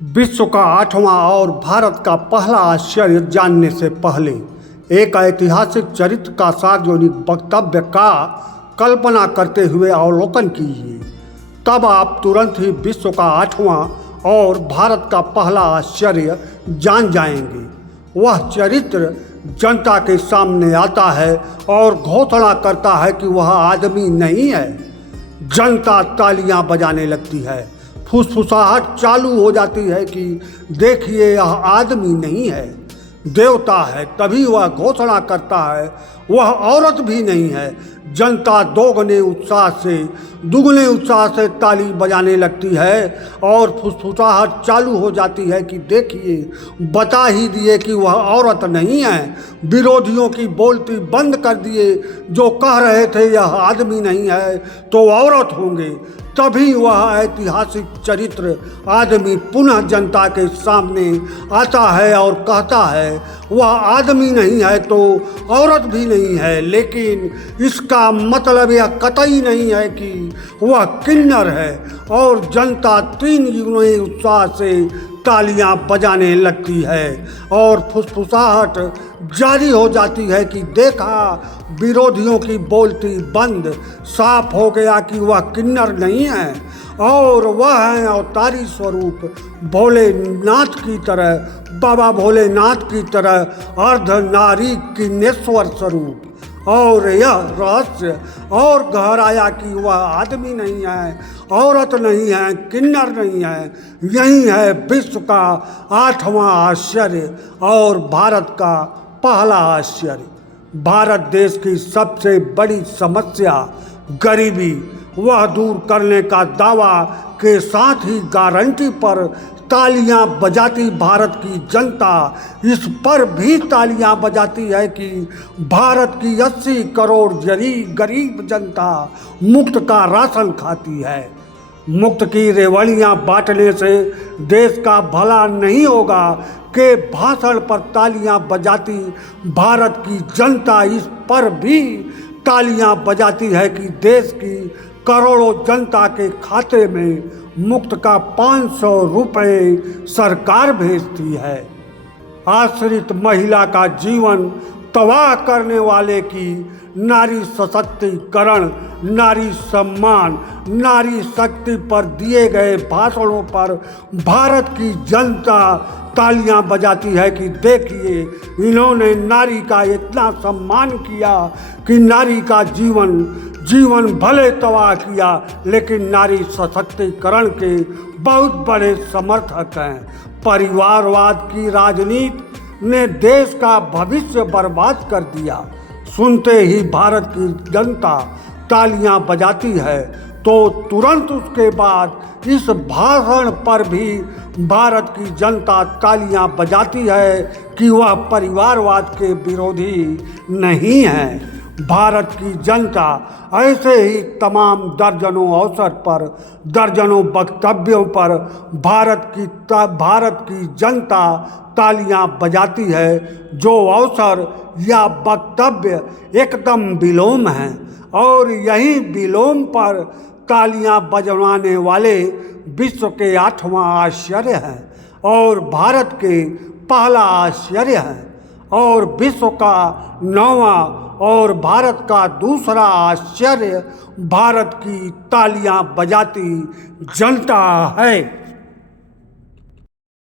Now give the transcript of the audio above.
विश्व का 8वां और भारत का पहला आश्चर्य जानने से पहले एक ऐतिहासिक चरित्र का सार्वजनिक वक्तव्य का कल्पना करते हुए अवलोकन कीजिए। तब आप तुरंत ही विश्व का 8वां और भारत का पहला आश्चर्य जान जाएंगे। वह चरित्र जनता के सामने आता है और घोषणा करता है कि वह आदमी नहीं है। जनता तालियां बजाने लगती है, फुसफुसाहट चालू हो जाती है कि देखिए यह आदमी नहीं है, देवता है। तभी वह घोषणा करता है वह औरत भी नहीं है। जनता दुगने उत्साह से ताली बजाने लगती है और फुसफुसाहट चालू हो जाती है कि देखिए बता ही दिए कि वह औरत नहीं है। विरोधियों की बोलती बंद कर दिए, जो कह रहे थे यह आदमी नहीं है तो औरत होंगे। तभी वह ऐतिहासिक चरित्र आदमी पुनः जनता के सामने आता है और कहता है वह आदमी नहीं है तो औरत भी नहीं है। लेकिन इसका मतलब यह कतई नहीं है कि वह किन्नर है। और जनता 3 गुने उत्साह से तालियां बजाने लगती है और फुसफुसाहट जारी हो जाती है कि देखा विरोधियों की बोलती बंद, साफ हो गया कि वह किन्नर नहीं है और वह है अवतारी स्वरूप भोलेनाथ की तरह, बाबा भोलेनाथ की तरह अर्धनारी किन्नेश्वर स्वरूप। और यह रहस्य और गहराया कि वह आदमी नहीं है, औरत नहीं है, किन्नर नहीं है। यही है विश्व का 8वां आश्चर्य और भारत का पहला आश्चर्य। भारत देश की सबसे बड़ी समस्या गरीबी, वह दूर करने का दावा के साथ ही गारंटी पर तालियां बजाती भारत की जनता इस पर भी तालियां बजाती है कि भारत की 80 करोड़ गरीब जनता मुफ्त का राशन खाती है। मुफ्त की रेवड़ियां बांटने से देश का भला नहीं होगा के भाषण पर तालियां बजाती भारत की जनता इस पर भी तालियां बजाती है कि देश की करोड़ों जनता के खाते में मुफ्त का 500 रुपये सरकार भेजती है। आश्रित महिला का जीवन तबाह करने वाले की नारी सशक्तिकरण, नारी सम्मान, नारी शक्ति पर दिए गए भाषणों पर भारत की जनता तालियां बजाती है कि देखिए इन्होंने नारी का इतना सम्मान किया कि नारी का जीवन भले तबाह किया, लेकिन नारी सशक्तिकरण के बहुत बड़े समर्थक हैं। परिवारवाद की राजनीति ने देश का भविष्य बर्बाद कर दिया। सुनते ही भारत की जनता तालियां बजाती है तो तुरंत उसके बाद इस भाषण पर भी भारत की जनता तालियां बजाती है कि वह परिवारवाद के विरोधी नहीं है। भारत की जनता ऐसे ही तमाम दर्जनों अवसर पर, दर्जनों वक्तव्यों पर भारत की जनता तालियां बजाती है, जो अवसर या वक्तव्य एकदम विलोम हैं। और यही विलोम पर तालियां बजवाने वाले विश्व के 8वां आश्चर्य हैं और भारत के पहला आश्चर्य है। और विश्व का 9वां और भारत का दूसरा आश्चर्य भारत की तालियां बजाती जनता है।